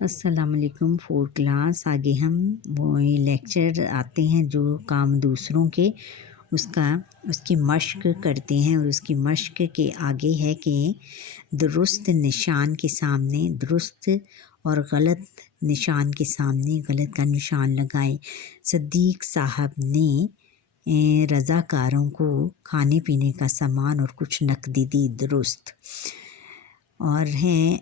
السلام علیکم four class. آگے ہم وہ لیکچر آتے ہیں جو کام دوسروں کے اس کی مشق کرتے ہیں، اور اس کی مشق کے آگے ہے کہ درست نشان کے سامنے درست اور غلط نشان کے سامنے غلط کا نشان لگائیں۔ صدیق صاحب نے رضاکاروں کو کھانے پینے کا سامان اور کچھ نقدی دی، درست۔ اور ہیں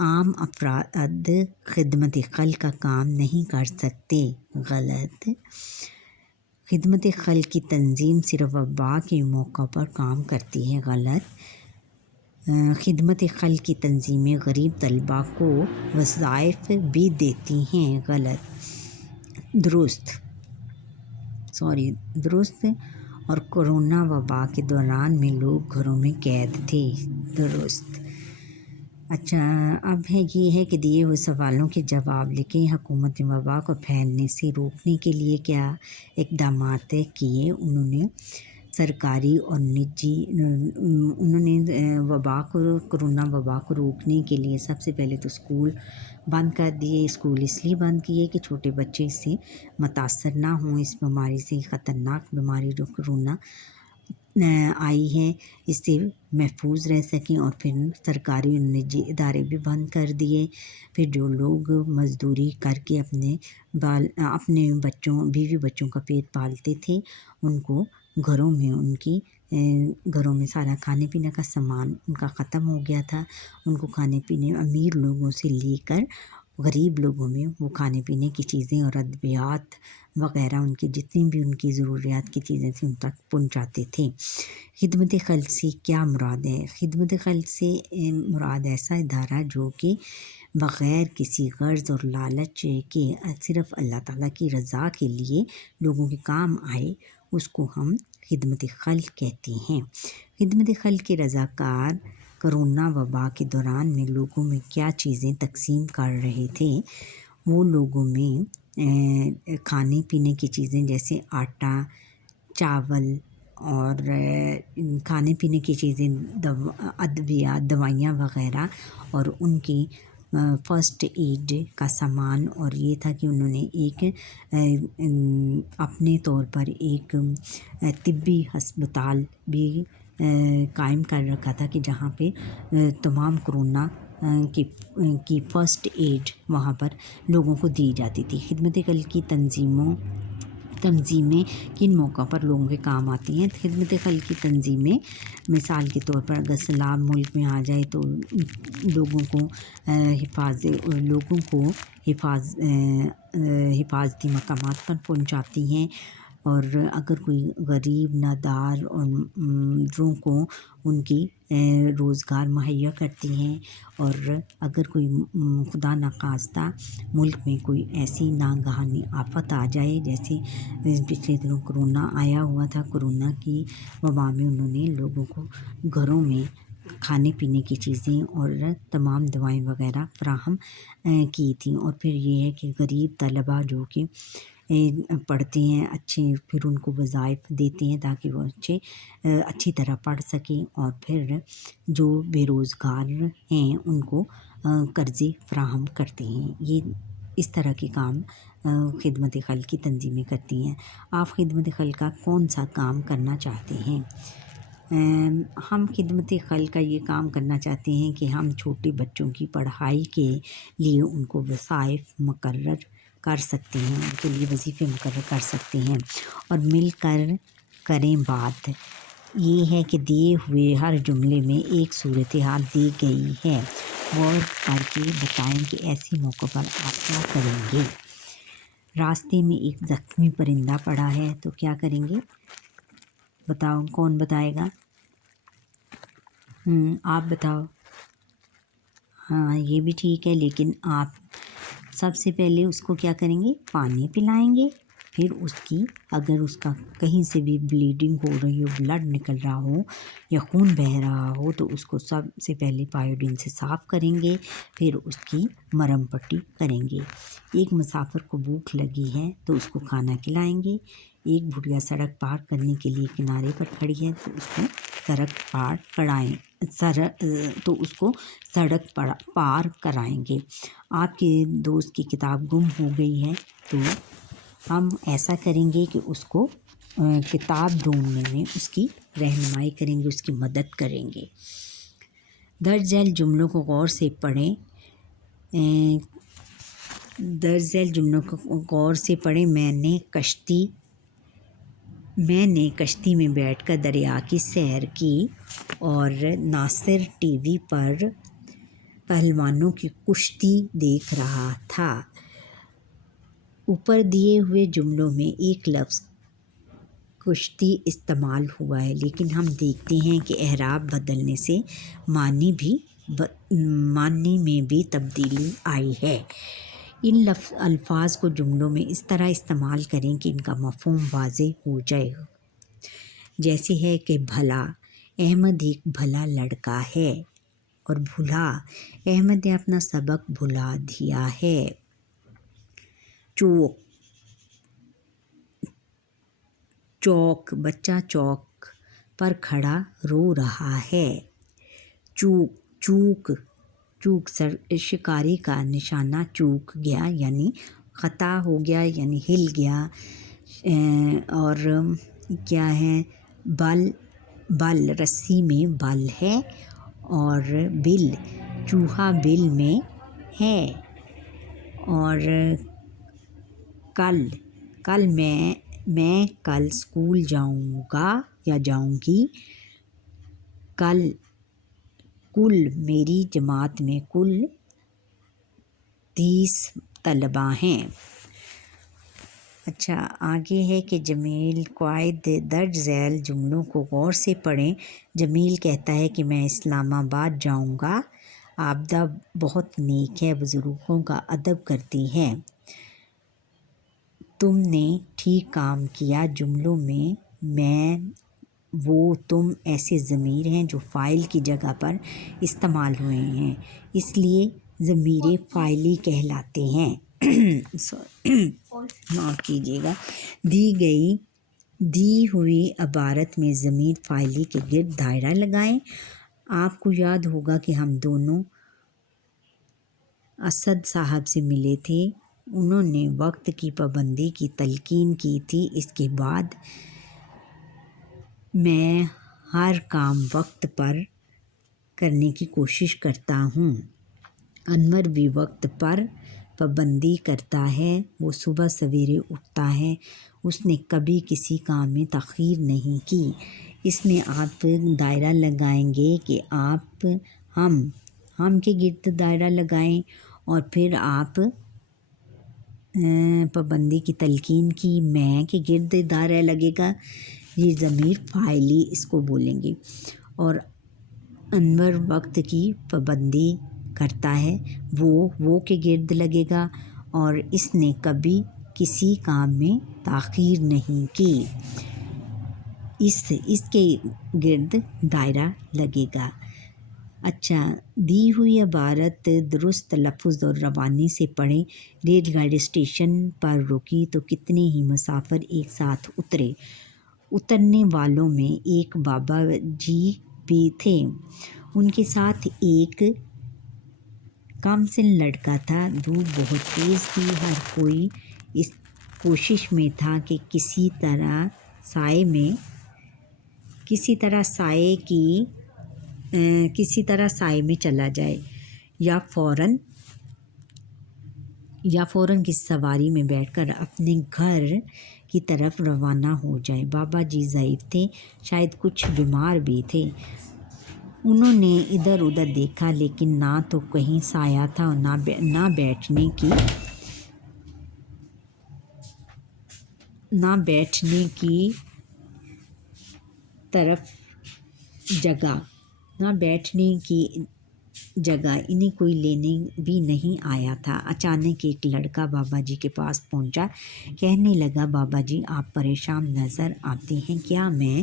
عام افراد خدمت خلق کا کام نہیں کر سکتے، غلط۔ خدمت خلق کی تنظیم صرف وبا کے موقع پر کام کرتی ہے، غلط۔ خدمت خلق کی تنظیمیں غریب طلباء کو وظائف بھی دیتی ہیں، غلط۔ درست۔ اور کورونا وبا کے دوران میں لوگ گھروں میں قید تھے، درست۔ اچھا، اب یہ ہے کہ دیے ہوئے سوالوں کے جواب لکھیں۔ حکومت نے وبا کو پھیلنے سے روکنے کے لیے کیا اقدامات کیے؟ انہوں نے سرکاری اور نجی کورونا وبا کو روکنے کے لیے سب سے پہلے تو اسکول بند کر دیے۔ اسکول اس لیے بند کیے کہ چھوٹے بچے اس سے متاثر نہ ہوں، اس بیماری سے، خطرناک بیماری جو کورونا آئی ہے، اس سے محفوظ رہ سکیں۔ اور پھر سرکاری اور نجی ادارے بھی بند کر دیے۔ پھر جو لوگ مزدوری کر کے اپنے بیوی بچوں کا پیٹ پالتے تھے، ان کو گھروں میں سارا کھانے پینے کا سامان ان کا ختم ہو گیا تھا۔ ان کو کھانے پینے امیر لوگوں سے لے کر غریب لوگوں میں وہ کھانے پینے کی چیزیں اور ادویات وغیرہ، ان کی جتنی بھی ان کی ضروریات کی چیزیں تھیں ان تک پہنچاتے تھے۔ خدمت خلق سے کیا مراد ہے؟ خدمت خلق سے مراد ایسا ادارہ جو کہ بغیر کسی غرض اور لالچ کے صرف اللہ تعالیٰ کی رضا کے لیے لوگوں کے کام آئے، اس کو ہم خدمت خلق کہتے ہیں۔ خدمت خلق کے رضاکار کورونا وبا کے دوران میں لوگوں میں کیا چیزیں تقسیم کر رہے تھے؟ وہ لوگوں میں کھانے پینے کی چیزیں جیسے آٹا، چاول اور کھانے پینے کی چیزیں، ادویات، دوائیاں وغیرہ، اور ان کی فرسٹ ایڈ کا سامان۔ اور یہ تھا کہ انہوں نے ایک اپنے طور پر ایک طبی ہسپتال بھی قائم کر رکھا تھا کہ جہاں پہ تمام کورونا کی فرسٹ ایڈ وہاں پر لوگوں کو دی جاتی تھی۔ خدمت خلق کی تنظیمیں کن موقع پر لوگوں کے کام آتی ہیں؟ خدمت خلق کی تنظیمیں مثال کے طور پر اگر سیلاب ملک میں آ جائے تو لوگوں کو حفاظتی مقامات پر پہنچاتی ہیں، اور اگر کوئی غریب نادار اور کو ان کی روزگار مہیا کرتی ہیں، اور اگر کوئی خدا نخواستہ ملک میں کوئی ایسی ناگہانی آفت آ جائے، جیسے پچھلے دنوں کورونا آیا ہوا تھا، کورونا کی وبا میں انہوں نے لوگوں کو گھروں میں کھانے پینے کی چیزیں اور تمام دوائیں وغیرہ فراہم کی تھیں۔ اور پھر یہ ہے کہ غریب طلباء جو کہ پڑھتے ہیں اچھے، پھر ان کو وظائف دیتے ہیں تاکہ وہ اچھی طرح پڑھ سکیں، اور پھر جو بے روزگار ہیں ان کو قرضے فراہم کرتے ہیں۔ یہ اس طرح کے کام خدمت خلق کی تنظیمیں کرتی ہیں۔ آپ خدمت خلق کا کون سا کام کرنا چاہتے ہیں؟ ہم خدمت خلق کا یہ کام کرنا چاہتے ہیں کہ ہم چھوٹے بچوں کی پڑھائی کے لیے ان کو وظائف مقرر کر سکتے ہیں، ان کے لیے وظیفے مقرر کر سکتے ہیں، اور مل کر کریں بات۔ یہ ہے کہ دیے ہوئے ہر جملے میں ایک صورتحال دی گئی ہے، غور کر کے بتائیں کہ ایسے موقع پر آپ کیا کریں گے۔ راستے میں ایک زخمی پرندہ پڑا ہے تو کیا کریں گے؟ بتاؤ، کون بتائے گا؟ آپ بتاؤ۔ ہاں، یہ بھی ٹھیک ہے، لیکن آپ سب سے پہلے اس کو کیا کریں گے؟ پانی پلائیں گے۔ پھر اگر اس کا کہیں سے بھی بلیڈنگ ہو رہی ہو، بلڈ نکل رہا ہو یا خون بہہ رہا ہو، تو اس کو سب سے پہلے پائیوڈین سے صاف کریں گے، پھر اس کی مرہم پٹی کریں گے۔ ایک مسافر کو بھوک لگی ہے تو اس کو کھانا کھلائیں گے۔ ایک بڑھیا سڑک پار کرنے کے لیے کنارے پر کھڑی ہے تو اس کو سڑک پار کرائیں گے۔ آپ کے دوست کی کتاب گم ہو گئی ہے تو ہم ایسا کریں گے کہ اس کو کتاب ڈھونڈنے میں اس کی رہنمائی کریں گے، اس کی مدد کریں گے۔ درج ذیل جملوں کو غور سے پڑھیں۔ میں نے کشتی میں بیٹھ کر دریا کی سیر کی اور ناصر ٹی وی پر پہلوانوں کی کشتی دیکھ رہا تھا۔ اوپر دیے ہوئے جملوں میں ایک لفظ کشتی استعمال ہوا ہے، لیکن ہم دیکھتے ہیں کہ اعراب بدلنے سے معنی میں بھی تبدیلی آئی ہے۔ ان الفاظ کو جملوں میں اس طرح استعمال کریں کہ ان کا مفہوم واضح ہو جائے، جیسے ہے کہ بھلا احمد ایک بھلا لڑکا ہے، اور بھلا احمد نے اپنا سبق بھلا دیا ہے۔ چوک بچہ چوک پر کھڑا رو رہا ہے۔ چوک شکاری کا نشانہ چوک گیا یعنی خطا ہو گیا، یعنی ہل گیا۔ اور کیا ہے، بل رسی میں بل ہے، اور بل چوہا بل میں ہے۔ اور کل میں کل اسکول جاؤں گا یا جاؤں گی۔ کل میری جماعت میں کل 30 طلبہ ہیں۔ اچھا، آگے ہے کہ جمیل قائد درج ذیل جملوں کو غور سے پڑھیں۔ جمیل کہتا ہے کہ میں اسلام آباد جاؤں گا۔ عابدہ بہت نیک ہے، بزرگوں کا ادب کرتی ہے۔ تم نے ٹھیک کام کیا جملوں میں وہ تم ایسے ضمیر ہیں جو فاعل کی جگہ پر استعمال ہوئے ہیں، اس لیے ضمیر فاعلی کہلاتے ہیں۔ معاف کیجیے گا۔ دی ہوئی عبارت میں ضمیر فاعلی کے گرد دائرہ لگائیں۔ آپ کو یاد ہوگا کہ ہم دونوں اسد صاحب سے ملے تھے، انہوں نے وقت کی پابندی کی تلقین کی تھی۔ اس کے بعد میں ہر کام وقت پر کرنے کی کوشش کرتا ہوں۔ انور بھی وقت پر پابندی کرتا ہے، وہ صبح سویرے اٹھتا ہے، اس نے کبھی کسی کام میں تاخیر نہیں کی۔ اس میں آپ دائرہ لگائیں گے کہ آپ ہم کے گرد دائرہ لگائیں، اور پھر آپ پابندی کی تلقین کی، میں کے گرد دائرہ لگے گا، یہ ضمیر فاعلی اس کو بولیں گے۔ اور انور وقت کی پابندی کرتا ہے، وہ کے گرد لگے گا، اور اس نے کبھی کسی کام میں تاخیر نہیں کی، اس کے گرد دائرہ لگے گا۔ اچھا، دی ہوئی عبارت درست تلفظ اور روانی سے پڑھیں۔ ریل گاڑی اسٹیشن پر رکی تو کتنے ہی مسافر ایک ساتھ اترے۔ اترنے والوں میں ایک بابا جی بھی تھے، ان کے ساتھ ایک کم سن لڑکا تھا۔ دھوپ بہت تیز تھی، ہر کوئی اس کوشش میں تھا کہ کسی طرح سائے میں چلا جائے یا فوراً کسی سواری میں بیٹھ کر اپنے گھر کی طرف روانہ ہو جائے۔ بابا جی ضعیف تھے، شاید کچھ بیمار بھی تھے۔ انہوں نے ادھر ادھر دیکھا، لیکن نہ تو کہیں سایہ تھا اور نہ بیٹھنے کی جگہ، انہیں کوئی لینے بھی نہیں آیا تھا۔ اچانک ایک لڑکا بابا جی کے پاس پہنچا، کہنے لگا، بابا جی آپ پریشان نظر آتے ہیں، کیا میں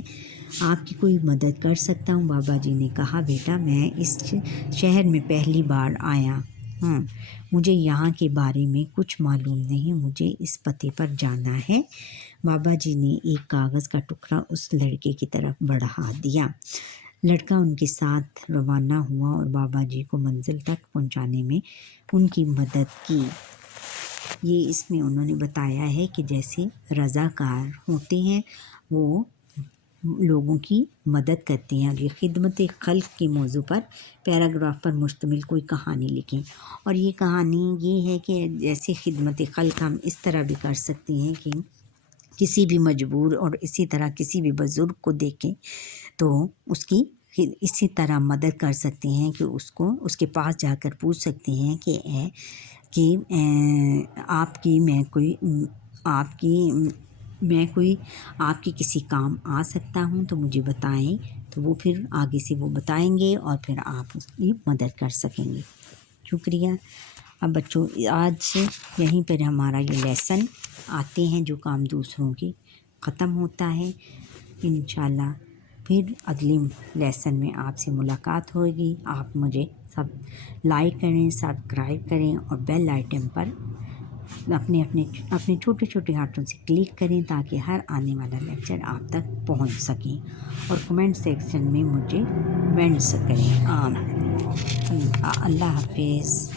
آپ کی کوئی مدد کر سکتا ہوں؟ بابا جی نے کہا، بیٹا میں اس شہر میں پہلی بار آیا مجھے یہاں کے بارے میں کچھ معلوم نہیں، مجھے اس پتے پر جانا ہے۔ بابا جی نے ایک کاغذ کا ٹکڑا اس لڑکے کی طرف بڑھا دیا۔ لڑکا ان کے ساتھ روانہ ہوا اور بابا جی کو منزل تک پہنچانے میں ان کی مدد کی۔ یہ اس میں انہوں نے بتایا ہے کہ جیسے رضاکار ہوتے ہیں وہ لوگوں کی مدد کرتے ہیں، اور یہ خدمت خلق کے موضوع پر پیراگراف پر مشتمل کوئی کہانی لکھیں، اور یہ کہانی یہ ہے کہ جیسے خدمت خلق ہم اس طرح بھی کر سکتے ہیں کہ کسی بھی مجبور اور اسی طرح کسی بھی بزرگ کو دیکھیں تو اس کی اسی طرح مدد کر سکتے ہیں کہ اس کے پاس جا کر پوچھ سکتے ہیں کہ آپ کی کسی کام آ سکتا ہوں تو مجھے بتائیں، تو وہ پھر آگے سے وہ بتائیں گے اور پھر آپ اس کی مدد کر سکیں گے۔ شکریہ۔ اب بچوں آج یہیں پر ہمارا یہ لیسن آتے ہیں جو کام دوسروں کی ختم ہوتا ہے۔ انشاءاللہ پھر اگلے لیسن میں آپ سے ملاقات ہوگی۔ آپ مجھے سب لائک کریں، سبسکرائب کریں اور بیل آئٹم پر اپنے چھوٹے چھوٹے ہاتھوں سے کلک کریں تاکہ ہر آنے والا لیکچر آپ تک پہنچ سکیں، اور کمنٹ سیکشن میں مجھے کمنٹس کریں۔ اللہ حافظ۔